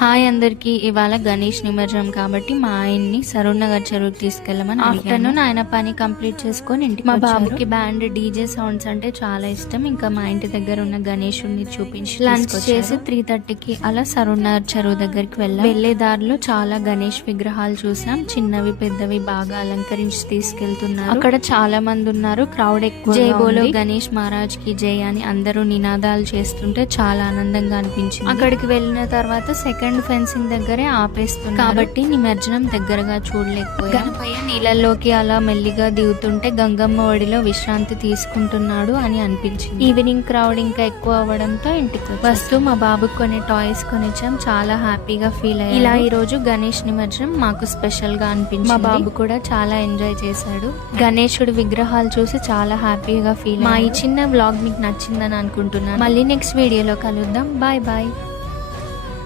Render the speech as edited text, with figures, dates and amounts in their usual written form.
Hi అందరికి. ఇవాళ గణేష్ నిమజ్జనం కాబట్టి మా ఆయన్ని సరూర్ నగర్ చెరువుకి తీసుకెళ్ళమని ఆఫ్టర్నూన్ ఆయన పని కంప్లీట్ చేసుకొని ఇంటికి మా బాబుకి బ్యాండ్ డీజే సౌండ్స్ అంటే చాలా ఇష్టం. ఇంకా మా ఇంటి దగ్గర ఉన్న గణేషుడిని చూపించి లంచ్ చేసి 3:30కి అలా సరూర్ నగర్ చెరువు దగ్గరికి వెళ్ళాం. వెళ్లే దారిలో చాలా గణేష్ విగ్రహాలు చూసాం. చిన్నవి పెద్దవి బాగా అలంకరించి తీసుకెళ్తున్నారు. అక్కడ చాలా మంది ఉన్నారు. క్రౌడ్ ఎక్కువ. జై బోలో గణేష్ మహారాజ్ కి జై అని అందరూ నినాదాలు చేస్తుంటే చాలా ఆనందంగా అనిపించింది. అక్కడికి వెళ్ళిన తర్వాత సెకండ్ ఫెన్సింగ్ దగ్గరే ఆపేస్తుంది కాబట్టి నిమజ్జనం దగ్గరగా చూడలేకపోయాం. గణపయ్య నీళ్ళల్లోకి అలా మెల్లిగా దిగుతుంటే గంగమ్మ ఒడిలో విశ్రాంతి తీసుకుంటున్నాడు అని అనిపించింది. ఈవినింగ్ క్రౌడ్ ఇంకా ఎక్కువ అవ్వడంతో ఇంటికి వస్తూ మా బాబుకి కొన్ని టాయ్స్ కొనిచ్చాం. చాలా హ్యాపీగా ఫీల్ అయ్యాం. ఇలా ఈ రోజు గణేష్ నిమజ్జనం మాకు స్పెషల్ గా అనిపించింది. మా బాబు కూడా చాలా ఎంజాయ్ చేశాడు. గణేశుడి విగ్రహాలు చూసి చాలా హ్యాపీగా ఫీల్. మా ఈ చిన్న వ్లాగ్ మీకు నచ్చిందని అనుకుంటున్నాను. మళ్ళీ నెక్స్ట్ వీడియోలో కలుద్దాం. Bye bye.